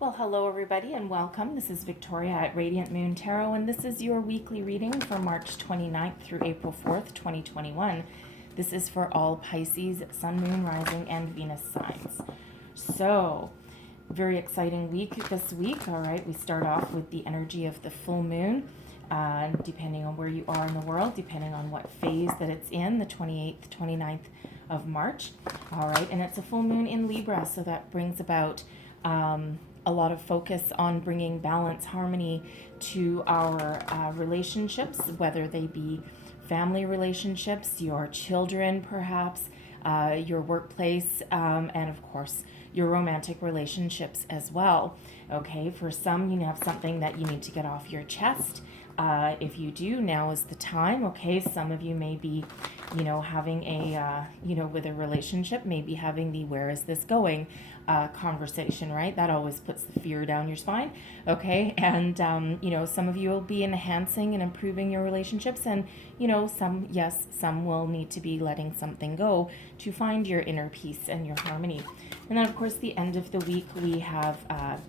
Well, hello everybody and welcome. This is Victoria at Radiant Moon Tarot, and this is your weekly reading for March 29th through April 4th, 2021. This is for all Pisces, Sun, Moon, Rising, and Venus signs. So, very exciting week this week. All right, we start off with the energy of the full moon, depending on where you are in the world, depending on what phase that it's in, the 28th, 29th of March. All right, and it's a full moon in Libra, so that brings about a lot of focus on bringing balance, harmony to our relationships, whether they be family relationships, your children perhaps, your workplace, and of course your romantic relationships as well. Okay, for some you have something that you need to get off your chest. If you do, now is the time. Okay, some of you may be, having a, with a relationship, maybe having the where is this going conversation, right? That always puts the fear down your spine. Okay, and, some of you will be enhancing and improving your relationships, and, some will need to be letting something go to find your inner peace and your harmony. And then, of course, the end of the week, we have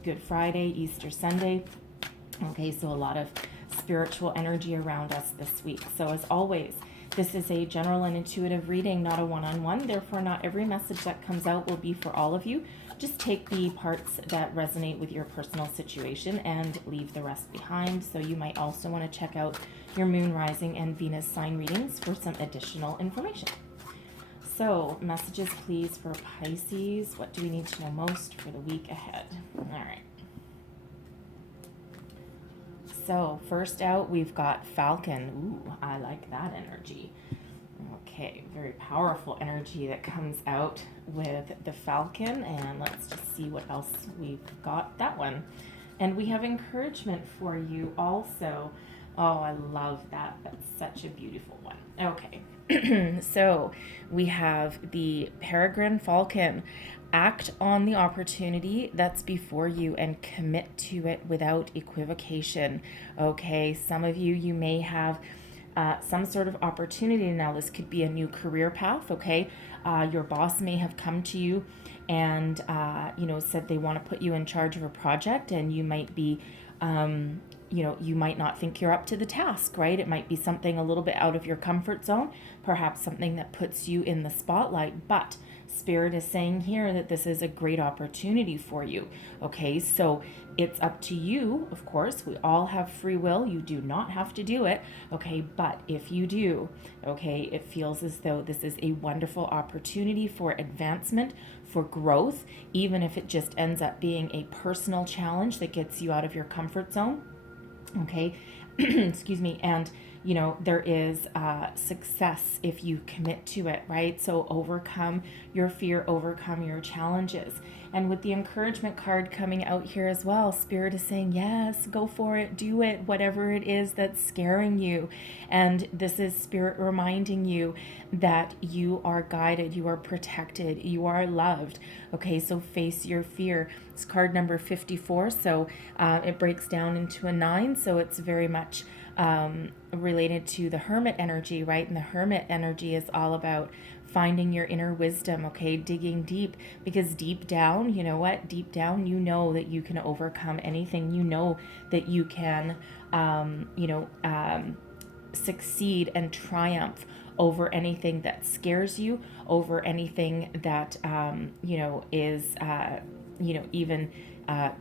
Good Friday, Easter Sunday. Okay, so a lot of spiritual energy around us this week. So as always, this is a general and intuitive reading, not a one-on-one. Therefore, not every message that comes out will be for all of you. Just take the parts that resonate with your personal situation and leave the rest behind. So you might also want to check out your Moon, Rising, and Venus sign readings for some additional information. So messages, please, for Pisces. What do we need to know most for the week ahead? All right. So first out, we've got Falcon. Ooh, I like that energy. Okay, very powerful energy that comes out with the Falcon. And let's just see what else we've got. That one. And we have encouragement for you also. Oh, I love that. That's such a beautiful one. Okay. So we have the Peregrine Falcon. Act on the opportunity that's before you and commit to it without equivocation. Okay, some of you may have some sort of opportunity now. This could be a new career path. Okay, your boss may have come to you and said they want to put you in charge of a project, and you might be you might not think you're up to the task, right? It might be something a little bit out of your comfort zone, perhaps something that puts you in the spotlight, but Spirit is saying here that this is a great opportunity for you. Okay, so it's up to you. Of course, we all have free will. You do not have to do it. Okay, but if you do, okay, it feels as though this is a wonderful opportunity for advancement, for growth, even if it just ends up being a personal challenge that gets you out of your comfort zone. Okay, excuse me, and there is success if you commit to it, right? So overcome your fear, overcome your challenges. And with the encouragement card coming out here as well, Spirit is saying, yes, go for it, do it, whatever it is that's scaring you. And this is Spirit reminding you that you are guided, you are protected, you are loved. Okay, so face your fear. It's card number 54, so it breaks down into a 9, so it's very much related to the Hermit energy, right? And the Hermit energy is all about finding your inner wisdom, okay? Digging deep, because deep down, you know what? Deep down, you know that you can overcome anything. You know that you can, succeed and triumph over anything that scares you, over anything that, is, even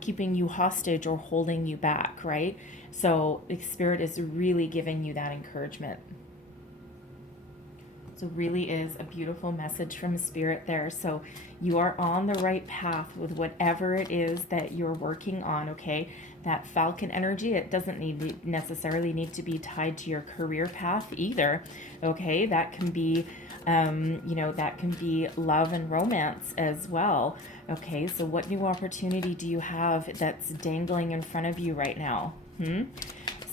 keeping you hostage or holding you back, right? So the Spirit is really giving you that encouragement. So really is a beautiful message from Spirit there. So you are on the right path with whatever it is that you're working on, okay? That Falcon energy, it doesn't necessarily need to be tied to your career path either, okay? That can be, that can be love and romance as well. Okay, so what new opportunity do you have that's dangling in front of you right now?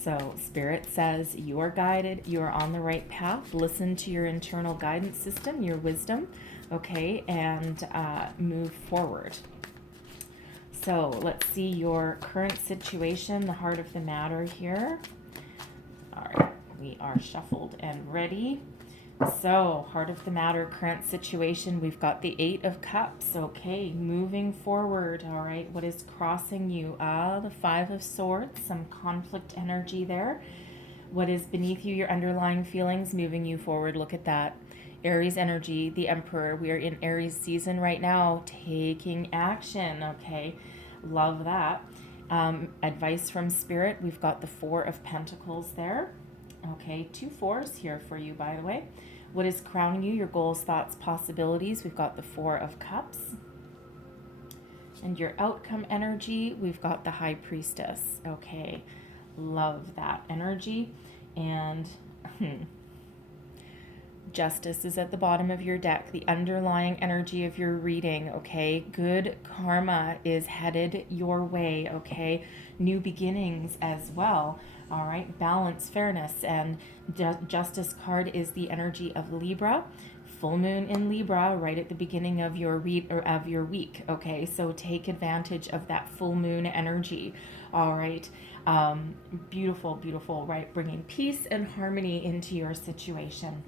So Spirit says you are guided, you are on the right path. Listen to your internal guidance system, your wisdom, okay, and move forward. So let's see your current situation, the heart of the matter here. All right, we are shuffled and ready. So, heart of the matter, current situation, we've got the Eight of Cups. Okay, moving forward. All right, what is crossing you? The Five of Swords, some conflict energy there. What is beneath you, your underlying feelings, moving you forward. Look at that. Aries energy, the Emperor. We are in Aries season right now, taking action. Okay, love that. Advice from Spirit, we've got the Four of Pentacles there. Okay, 2 4s here for you, by the way. What is crowning you? Your goals, thoughts, possibilities. We've got the Four of Cups. And your outcome energy, we've got the High Priestess. Okay, love that energy. And Justice is at the bottom of your deck, the underlying energy of your reading, okay? Good karma is headed your way, okay? New beginnings as well, all right? Balance, fairness, and Justice card is the energy of Libra. Full moon in Libra right at the beginning of your week, okay? So take advantage of that full moon energy, all right? Beautiful, beautiful, right? Bringing peace and harmony into your situation.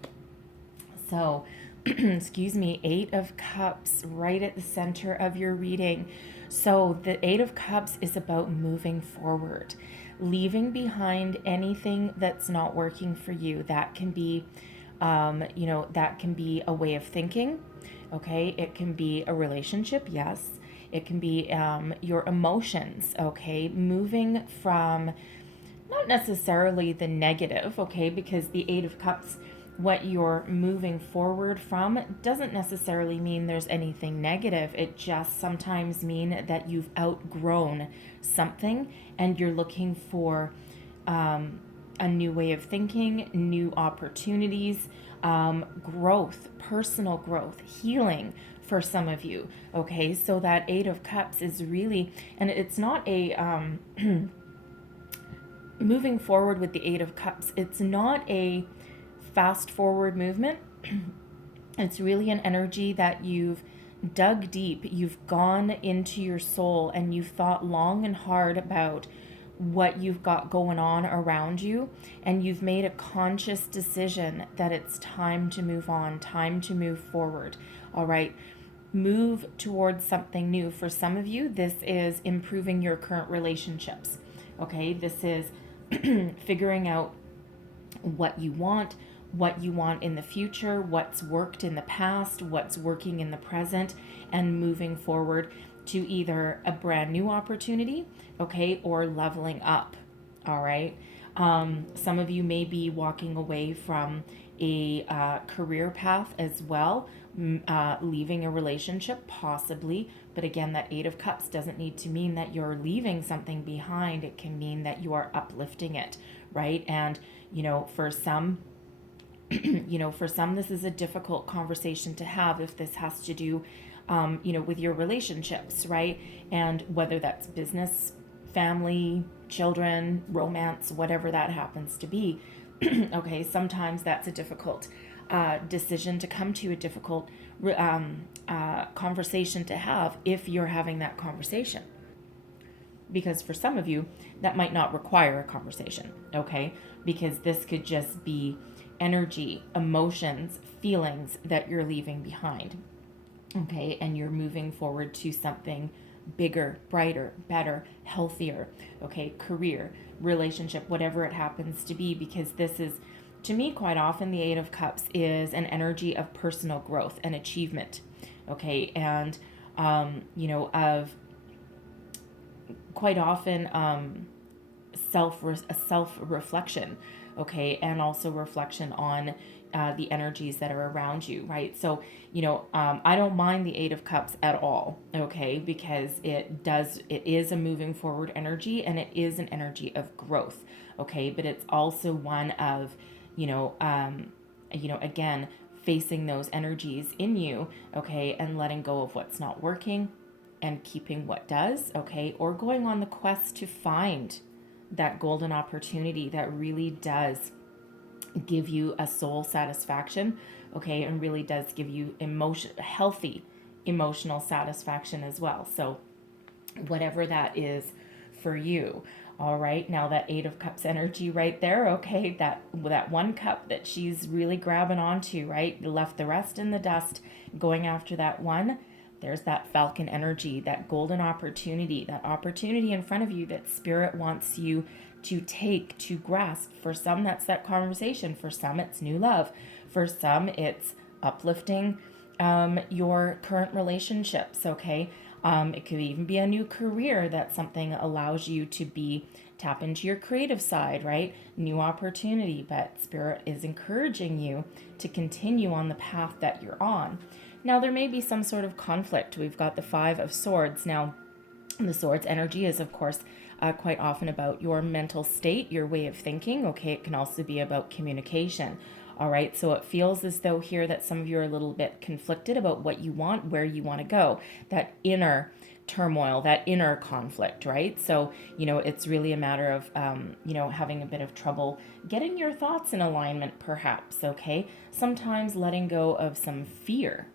So, excuse me, Eight of Cups right at the center of your reading. So the Eight of Cups is about moving forward, leaving behind anything that's not working for you. That can be, that can be a way of thinking. Okay, it can be a relationship. Yes, it can be your emotions. Okay, moving from not necessarily the negative. Okay, because the Eight of Cups, what you're moving forward from, doesn't necessarily mean there's anything negative. It just sometimes means that you've outgrown something and you're looking for a new way of thinking, new opportunities, growth, personal growth, healing for some of you. Okay, so that Eight of Cups is really, and it's not a moving forward with the Eight of Cups, it's not a fast forward movement. It's really an energy that you've dug deep, you've gone into your soul, and you've thought long and hard about what you've got going on around you, and you've made a conscious decision that it's time to move on, time to move forward. All right, move towards something new. For some of you, this is improving your current relationships. Okay, this is figuring out what you want in the future, what's worked in the past, what's working in the present, and moving forward to either a brand new opportunity, okay, or leveling up. All right. Some of you may be walking away from a career path as well, leaving a relationship possibly. But again, that Eight of Cups doesn't need to mean that you're leaving something behind. It can mean that you are uplifting it, right? And, for some, for some, this is a difficult conversation to have if this has to do, with your relationships, right? And whether that's business, family, children, romance, whatever that happens to be. Okay, sometimes that's a difficult decision to come to, a difficult conversation to have if you're having that conversation. Because for some of you, that might not require a conversation, okay? Because this could just be energy, emotions, feelings that you're leaving behind, okay? And you're moving forward to something bigger, brighter, better, healthier, okay? Career, relationship, whatever it happens to be, because this is, to me, quite often the Eight of Cups is an energy of personal growth and achievement, okay? And, of quite often self-reflection, okay, and also reflection on the energies that are around you, right? So, I don't mind the Eight of Cups at all, okay, because it is a moving forward energy, and it is an energy of growth, okay, but it's also one of, again, facing those energies in you, okay, and letting go of what's not working and keeping what does, okay, or going on the quest to find that golden opportunity that really does give you a soul satisfaction, okay, and really does give you healthy emotional satisfaction as well. So whatever that is for you. All right, now that Eight of Cups energy right there, okay, that one cup that she's really grabbing onto, right? Left the rest in the dust, going after that one. There's that Falcon energy, that golden opportunity, that opportunity in front of you that Spirit wants you to take, to grasp. For some, that's that conversation. For some, it's new love. For some, it's uplifting your current relationships, okay? It could even be a new career that something allows you to tap into your creative side, right? New opportunity, but Spirit is encouraging you to continue on the path that you're on. Now, there may be some sort of conflict. We've got the Five of Swords. Now, the Swords energy is, of course, quite often about your mental state, your way of thinking. Okay, it can also be about communication. All right, so it feels as though here that some of you are a little bit conflicted about what you want, where you want to go. That inner turmoil, that inner conflict, right? So, it's really a matter of, having a bit of trouble getting your thoughts in alignment, perhaps, okay? Sometimes letting go of some fear.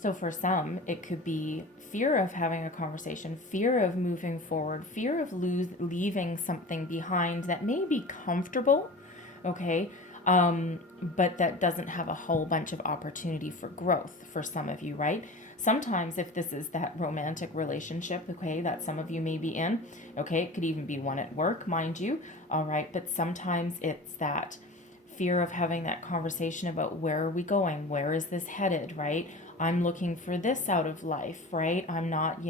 So for some, it could be fear of having a conversation, fear of moving forward, fear of leaving something behind that may be comfortable, okay, but that doesn't have a whole bunch of opportunity for growth for some of you, right? Sometimes if this is that romantic relationship, okay, that some of you may be in, okay, it could even be one at work, mind you, all right, but sometimes it's that fear of having that conversation about where are we going? Where is this headed, right? I'm looking for this out of life, right? I'm not,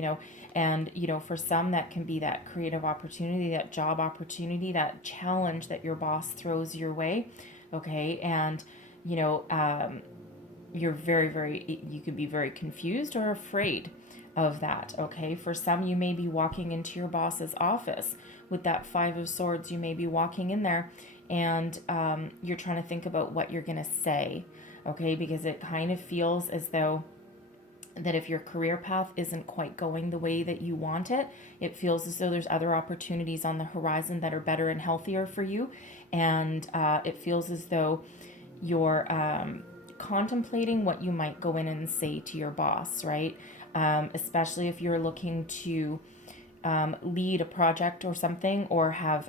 and, for some that can be that creative opportunity, that job opportunity, that challenge that your boss throws your way, okay? And, you're you could be very confused or afraid of that, okay? For some, you may be walking into your boss's office with that Five of Swords. You may be walking in there and you're trying to think about what you're going to say, okay? Because it kind of feels as though that if your career path isn't quite going the way that you want it, it feels as though there's other opportunities on the horizon that are better and healthier for you. And it feels as though you're contemplating what you might go in and say to your boss, right? Especially if you're looking to lead a project or something, or have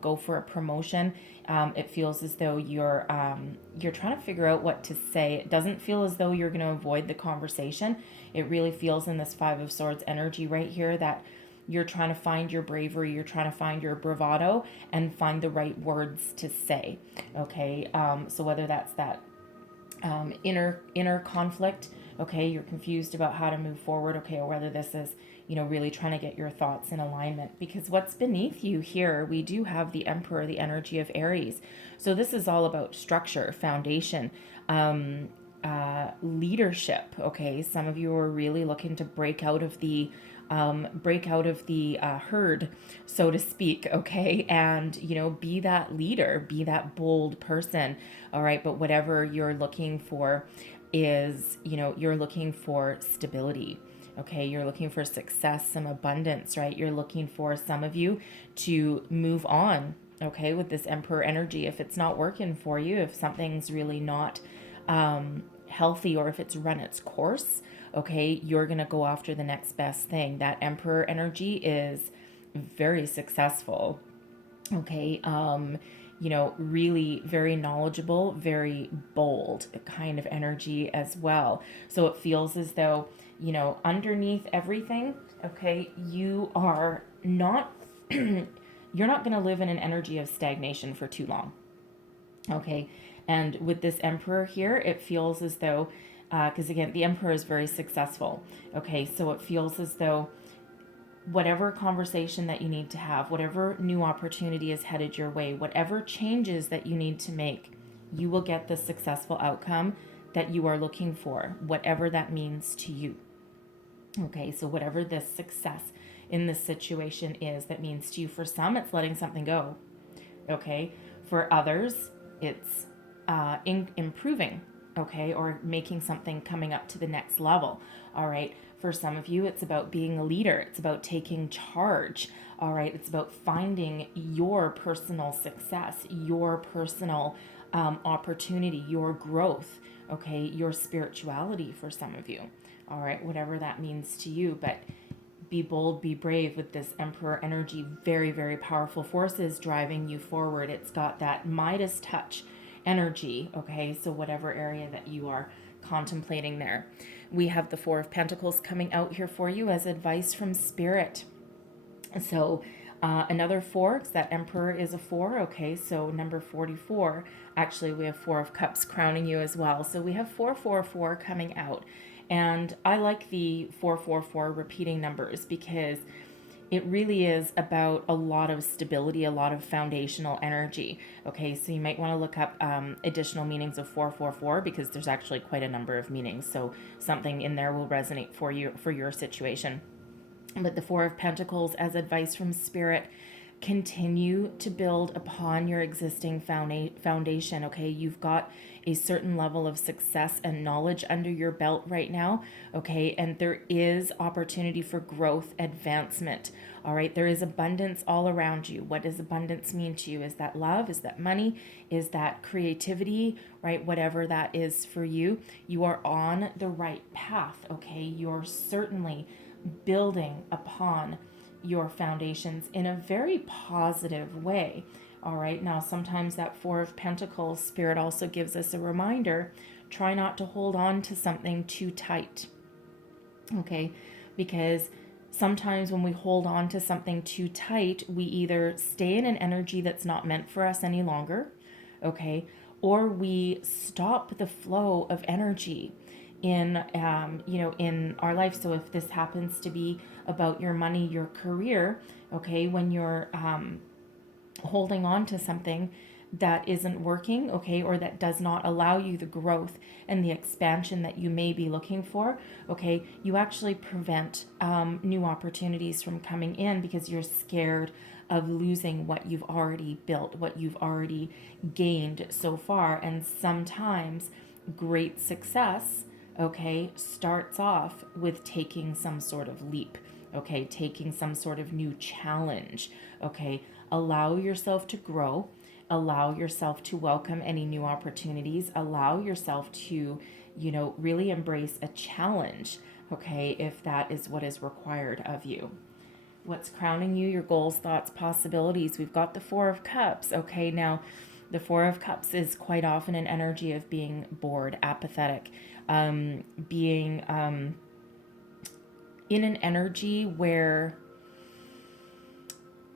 go for a promotion. It feels as though you're trying to figure out what to say. It doesn't feel as though you're going to avoid the conversation. It really feels in this Five of Swords energy right here that you're trying to find your bravery, you're trying to find your bravado and find the right words to say, okay? So whether that's that inner conflict, okay, you're confused about how to move forward, okay, or whether this is, really trying to get your thoughts in alignment. Because what's beneath you here, we do have the Emperor, the energy of Aries. So this is all about structure, foundation, leadership, okay? Some of you are really looking to break out of the herd, so to speak, okay? And, be that leader, be that bold person, all right? But whatever you're looking for is, you're looking for stability, okay? You're looking for success, some abundance, right? You're looking for some of you to move on, okay, with this Emperor energy. If it's not working for you, if something's really not healthy, or if it's run its course, okay, you're going to go after the next best thing. That Emperor energy is very successful, okay? Really very knowledgeable, very bold kind of energy as well. So it feels as though, underneath everything, okay, you are not, you're not going to live in an energy of stagnation for too long, okay? And with this Emperor here, it feels as though, because again, the Emperor is very successful, okay? So it feels as though whatever conversation that you need to have, whatever new opportunity is headed your way, whatever changes that you need to make, you will get the successful outcome that you are looking for, whatever that means to you. Okay, so whatever this success in this situation is that means to you. For some, it's letting something go. Okay, for others, it's improving, okay, or making something coming up to the next level. All right, for some of you, it's about being a leader. It's about taking charge. All right, it's about finding your personal success, your personal opportunity, your growth, okay, your spirituality for some of you. all right, whatever that means to you. But be bold, be brave with this Emperor energy. Very, very powerful forces driving you forward. It's got that Midas touch energy, okay? So whatever area that you are contemplating there. We have the Four of Pentacles coming out here for you as advice from Spirit. So another four, because that Emperor is a four, okay? So number 44, actually we have Four of Cups crowning you as well. So we have 444 coming out. And I like the 444 repeating numbers because it really is about a lot of stability, a lot of foundational energy. Okay, so you might want to look up additional meanings of 444 because there's actually quite a number of meanings. So something in there will resonate for you, for your situation. But the Four of Pentacles as advice from Spirit, continue to build upon your existing foundation, okay? You've got a certain level of success and knowledge under your belt right now, okay? And there is opportunity for growth, advancement, all right? There is abundance all around you. What does abundance mean to you? Is that love? Is that money? Is that creativity, right? Whatever that is for you, you are on the right path, okay? You're certainly building upon your foundations in a very positive way. All right, now sometimes that Four of Pentacles Spirit also gives us a reminder, try not to hold on to something too tight, okay? Because sometimes when we hold on to something too tight, we either stay in an energy that's not meant for us any longer, okay? Or we stop the flow of energy in in our life. So if this happens to be about your money, your career, okay, when you're holding on to something that isn't working, okay, or that does not allow you the growth and the expansion that you may be looking for, okay, you actually prevent new opportunities from coming in because you're scared of losing what you've already built, what you've already gained so far. And sometimes great success, okay, starts off with taking some sort of leap, okay, taking some sort of new challenge, okay. Allow yourself to grow, allow yourself to welcome any new opportunities, allow yourself to, really embrace a challenge, okay, if that is what is required of you. What's crowning you? Your goals, thoughts, possibilities. We've got the Four of Cups, okay. Now, the Four of Cups is quite often an energy of being bored, apathetic, being in an energy where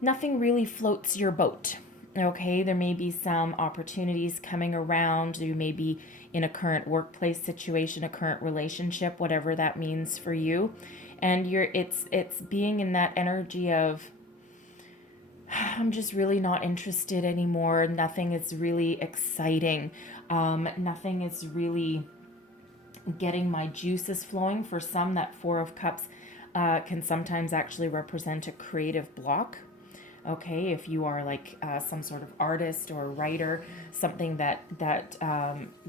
nothing really floats your boat, okay? There may be some opportunities coming around. You may be in a current workplace situation, a current relationship, whatever that means for you. And it's being in that energy of, I'm just really not interested anymore. Nothing is really exciting. Nothing is really getting my juices flowing. For some, that Four of Cups can sometimes actually represent a creative block. Okay, if you are like some sort of artist or writer, something that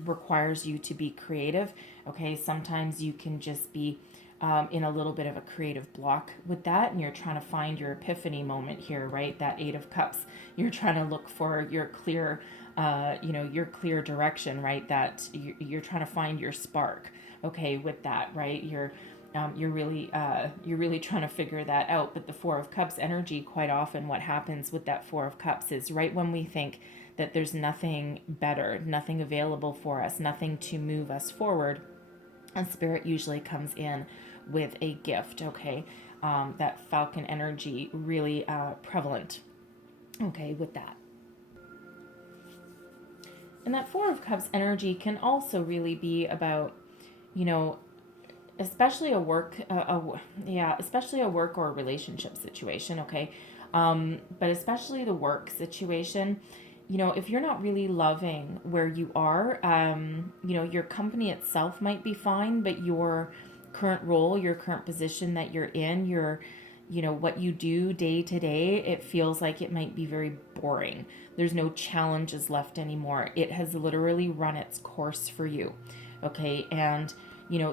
requires you to be creative. Okay, sometimes you can just be in a little bit of a creative block with that, and you're trying to find your epiphany moment here, right? That Eight of Cups, you're trying to look for your clear, your clear direction, right? That you're trying to find your spark. Okay, with that, right? You're really trying to figure that out. But the Four of Cups energy, quite often what happens with that Four of Cups is right when we think that there's nothing better, nothing available for us, nothing to move us forward, and Spirit usually comes in with a gift, okay? That Falcon energy really prevalent, okay, with that. And that Four of Cups energy can also really be about, especially a work, especially a work or a relationship situation, okay? But especially the work situation, if you're not really loving where you are, your company itself might be fine, but your current role, your current position that you're in, what you do day to day, it feels like it might be very boring. There's no challenges left anymore. It has literally run its course for you, okay? And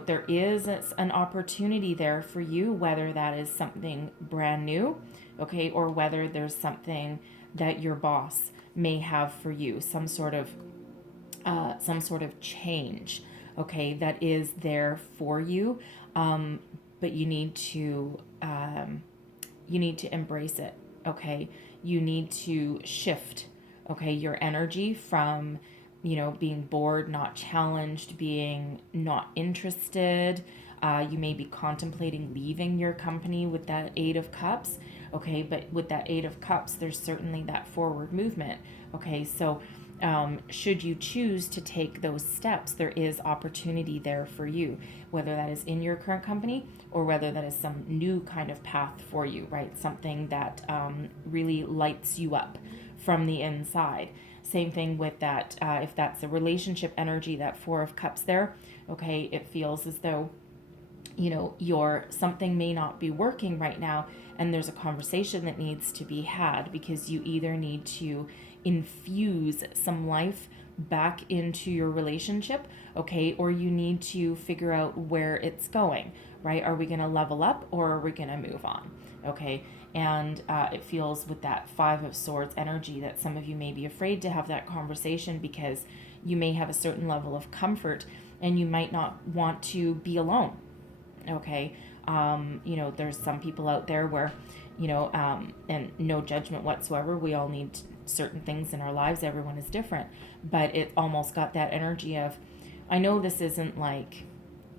there is an opportunity there for you, whether that is something brand new, okay, or whether there's something that your boss may have for you, some sort of change, okay, that is there for you. But you need to embrace it. Okay. You need to shift, okay, your energy from, being bored, not challenged, being not interested. You may be contemplating leaving your company with that Eight of Cups. Okay. But with that Eight of Cups, there's certainly that forward movement. Okay. So, should you choose to take those steps, there is opportunity there for you, whether that is in your current company or whether that is some new kind of path for you, right? Something that really lights you up from the inside. Same thing with that, if that's a relationship energy, that Four of Cups there, okay, it feels as though your something may not be working right now, and there's a conversation that needs to be had, because you either need to infuse some life back into your relationship, okay, or you need to figure out where it's going, right? Are we going to level up, or are we going to move on? Okay. And it feels with that Five of Swords energy that some of you may be afraid to have that conversation because you may have a certain level of comfort and you might not want to be alone. Okay. There's some people out there where, and no judgment whatsoever, we all need certain things in our lives. Everyone is different, but it almost got that energy of, I know this isn't like,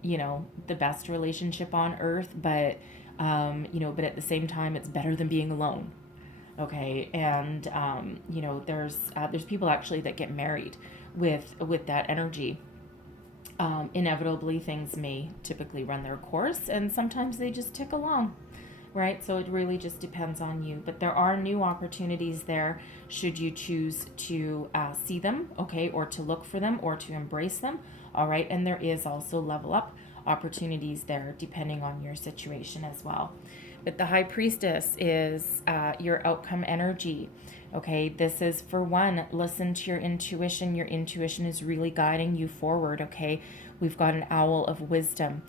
the best relationship on earth, but, but at the same time, it's better than being alone. Okay. And, there's people actually that get married with that energy. Inevitably, things may typically run their course, and sometimes they just tick along, right? So it really just depends on you. But there are new opportunities there should you choose to see them, okay, or to look for them or to embrace them, all right? And there is also level up opportunities there depending on your situation as well. But the High Priestess is your outcome energy. Okay, this is for one, listen to your intuition. Your intuition is really guiding you forward. Okay, we've got an Owl of Wisdom.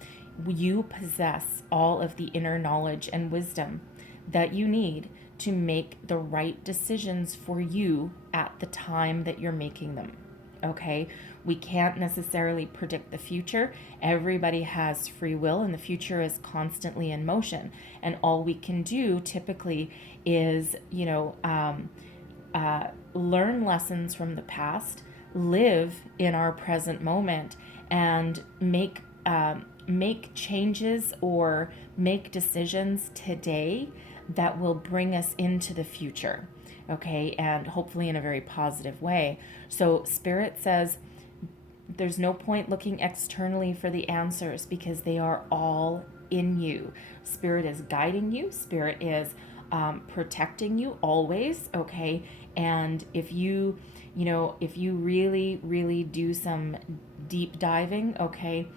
You possess all of the inner knowledge and wisdom that you need to make the right decisions for you at the time that you're making them. Okay, we can't necessarily predict the future. Everybody has free will, and the future is constantly in motion. And all we can do typically is, learn lessons from the past, live in our present moment, and make changes or make decisions today that will bring us into the future. Okay, and hopefully in a very positive way. So Spirit says there's no point looking externally for the answers because they are all in you. Spirit is guiding you. Spirit is protecting you always. Okay, and if you really, really do some deep diving, okay,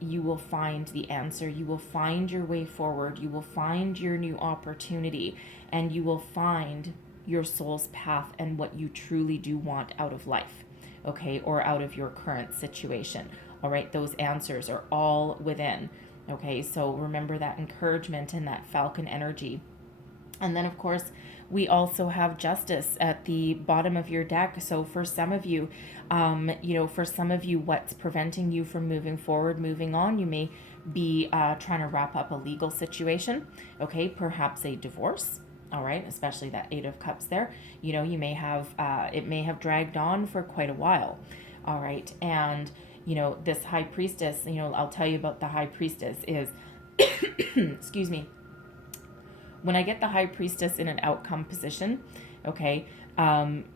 you will find the answer. You will find your way forward. You will find your new opportunity, and you will find your soul's path and what you truly do want out of life, okay, or out of your current situation. All right, those answers are all within. Okay, so remember that encouragement and that Falcon energy. And then, of course, we also have Justice at the bottom of your deck. So for some of you, what's preventing you from moving forward, moving on, you may be trying to wrap up a legal situation, okay, perhaps a divorce. All right, especially that Eight of Cups there. You may have, it may have dragged on for quite a while. All right, and, this High Priestess, I'll tell you about the High Priestess is, excuse me, when I get the High Priestess in an outcome position, okay,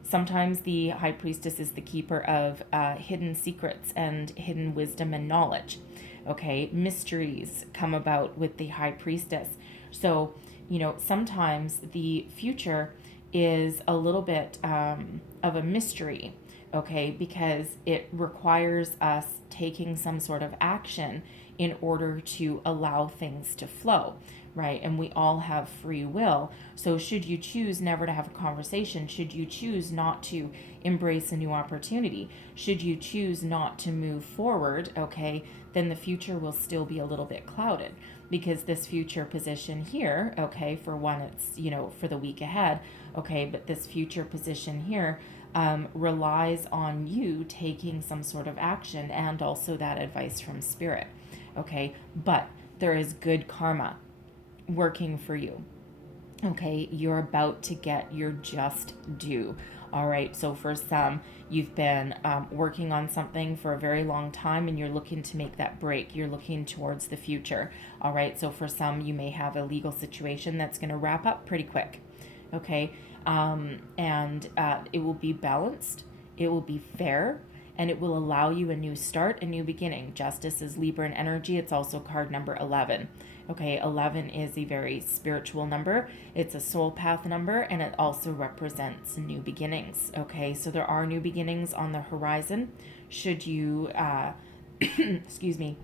sometimes the High Priestess is the keeper of hidden secrets and hidden wisdom and knowledge. Okay, mysteries come about with the High Priestess. So, sometimes the future is a little bit of a mystery, okay, because it requires us taking some sort of action in order to allow things to flow, right? And we all have free will. So should you choose never to have a conversation, should you choose not to embrace a new opportunity, should you choose not to move forward, okay, then the future will still be a little bit clouded, because this future position here, okay, for one, it's, for the week ahead, okay, but this future position here relies on you taking some sort of action and also that advice from Spirit. okay? But there is good karma working for you. Okay, you're about to get your just due. All right, so for some, you've been working on something for a very long time and you're looking to make that break. You're looking towards the future. All right, so for some, you may have a legal situation that's going to wrap up pretty quick. Okay, and it will be balanced, it will be fair, and it will allow you a new start, a new beginning. Justice is Libran energy. It's also card number 11. Okay, 11 is a very spiritual number. It's a soul path number, and it also represents new beginnings. Okay, so there are new beginnings on the horizon. Should you, excuse me,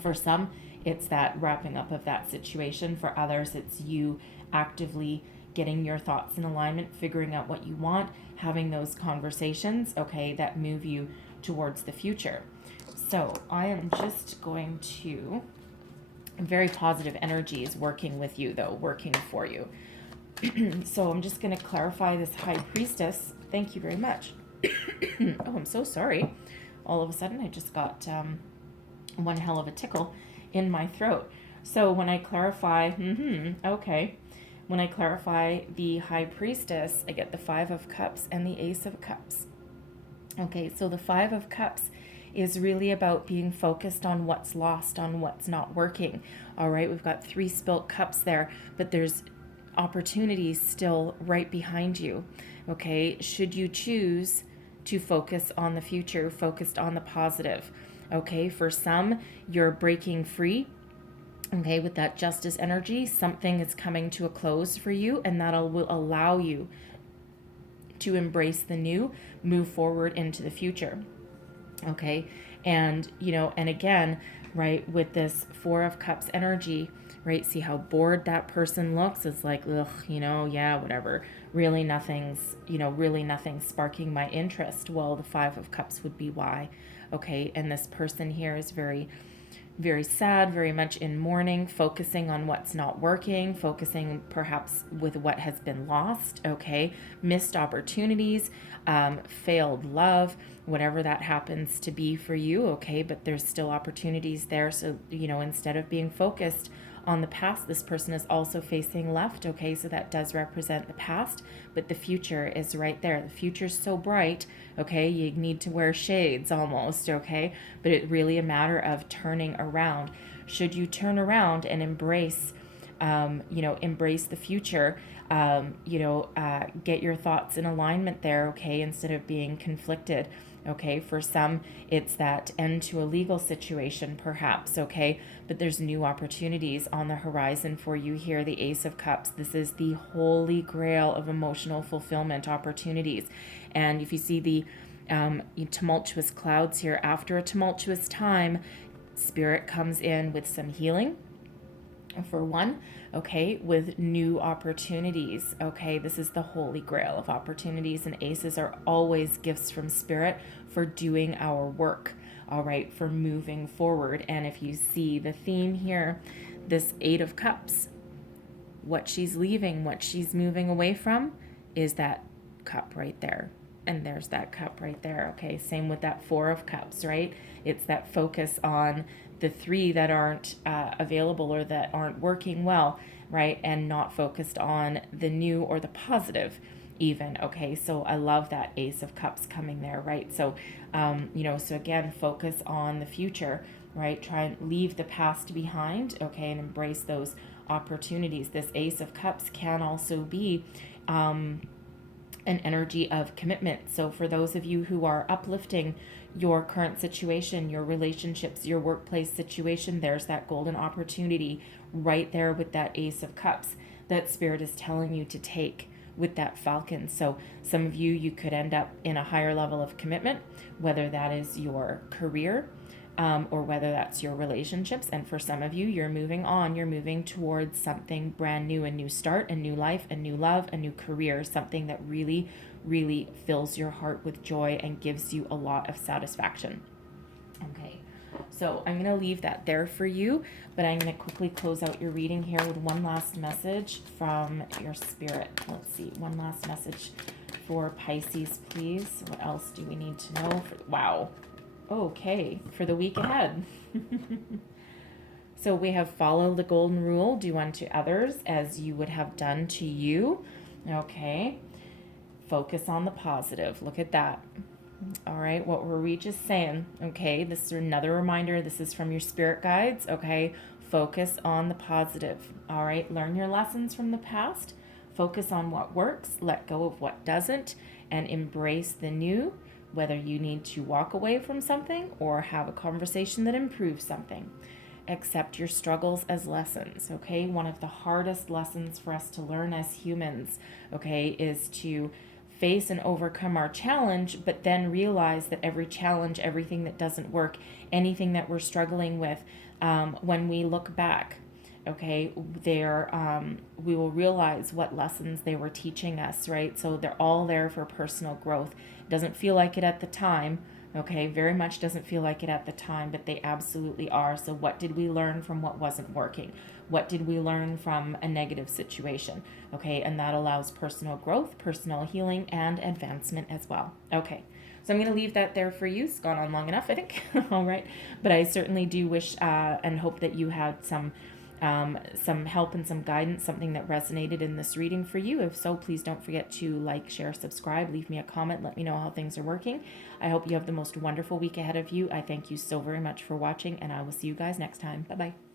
for some, it's that wrapping up of that situation. For others, it's you actively getting your thoughts in alignment, figuring out what you want, having those conversations, okay, that move you towards the future. So I am just going to, very positive energies working with you though, working for you. So I'm just going to clarify this High Priestess. Thank you very much. Oh, I'm so sorry. All of a sudden I just got one hell of a tickle in my throat. So when I clarify, okay, when I clarify the High Priestess, I get the 5 of Cups and the Ace of Cups. Okay, so the 5 of Cups is really about being focused on what's lost, on what's not working. All right, we've got 3 spilt cups there, but there's opportunities still right behind you. Okay, should you choose to focus on the future, focused on the positive. Okay, for some, you're breaking free. Okay, with that justice energy, something is coming to a close for you, and will allow you to embrace the new, move forward into the future. Okay, and and again, right, with this 4 of Cups energy, right, see how bored that person looks. It's like, ugh, yeah, whatever, really nothing's sparking my interest. Well, the 5 of Cups would be why. Okay, and this person here is very, very sad, very much in mourning, focusing on what's not working, focusing perhaps with what has been lost, okay, missed opportunities, failed love, whatever that happens to be for you, okay, but there's still opportunities there. So, instead of being focused on the past, this person is also facing left, okay, so that does represent the past, but the future is right there. The future's so bright, okay, you need to wear shades almost, okay, but it's really a matter of turning around. Should you turn around and embrace the future, get your thoughts in alignment there, okay, instead of being conflicted. Okay, for some, it's that end to a legal situation, perhaps, okay, but there's new opportunities on the horizon for you here, the Ace of Cups. This is the holy grail of emotional fulfillment opportunities. And if you see the tumultuous clouds here, after a tumultuous time, Spirit comes in with some healing, for one, okay, with new opportunities. Okay, this is the holy grail of opportunities, and aces are always gifts from Spirit for doing our work, all right, for moving forward. And if you see the theme here, this 8 of Cups, what she's leaving, what she's moving away from is that cup right there. And there's that cup right there. Okay, same with that 4 of Cups, right? It's that focus on the 3 that aren't available or that aren't working well, right? And not focused on the new or the positive even. Okay, so I love that Ace of Cups coming there, right? So, so again, focus on the future, right? Try and leave the past behind, okay, and embrace those opportunities. This Ace of Cups can also be an energy of commitment. So for those of you who are uplifting your current situation, your relationships, your workplace situation, there's that golden opportunity right there with that Ace of Cups that Spirit is telling you to take with that Falcon. So some of you could end up in a higher level of commitment, whether that is your career, or whether that's your relationships. And for some of you, you're moving on, you're moving towards something brand new, a new start, a new life, a new love, a new career, something that really, really fills your heart with joy and gives you a lot of satisfaction. Okay, so I'm going to leave that there for you, but I'm going to quickly close out your reading here with one last message from your Spirit. Let's see, one last message for Pisces, please. What else do we need to know? Wow. Okay, for the week ahead. So we have follow the golden rule, do unto others as you would have done to you. Okay. Focus on the positive. Look at that. All right, what we're just saying, okay, this is another reminder. This is from your spirit guides, okay? Focus on the positive, all right? Learn your lessons from the past. Focus on what works, let go of what doesn't, and embrace the new, whether you need to walk away from something or have a conversation that improves something. Accept your struggles as lessons, okay? One of the hardest lessons for us to learn as humans, okay, is to face and overcome our challenge, but then realize that every challenge, everything that doesn't work, anything that we're struggling with, when we look back, okay, we will realize what lessons they were teaching us, right? So they're all there for personal growth. It doesn't feel like it at the time, okay, very much doesn't feel like it at the time, but they absolutely are. So what did we learn from what wasn't working? What did we learn from a negative situation? Okay, and that allows personal growth, personal healing, and advancement as well. Okay, so I'm going to leave that there for you. It's gone on long enough, I think. All right, but I certainly do wish and hope that you had some help and some guidance, something that resonated in this reading for you. If so, please don't forget to like, share, subscribe, leave me a comment, let me know how things are working. I hope you have the most wonderful week ahead of you. I thank you so very much for watching, and I will see you guys next time. Bye-bye.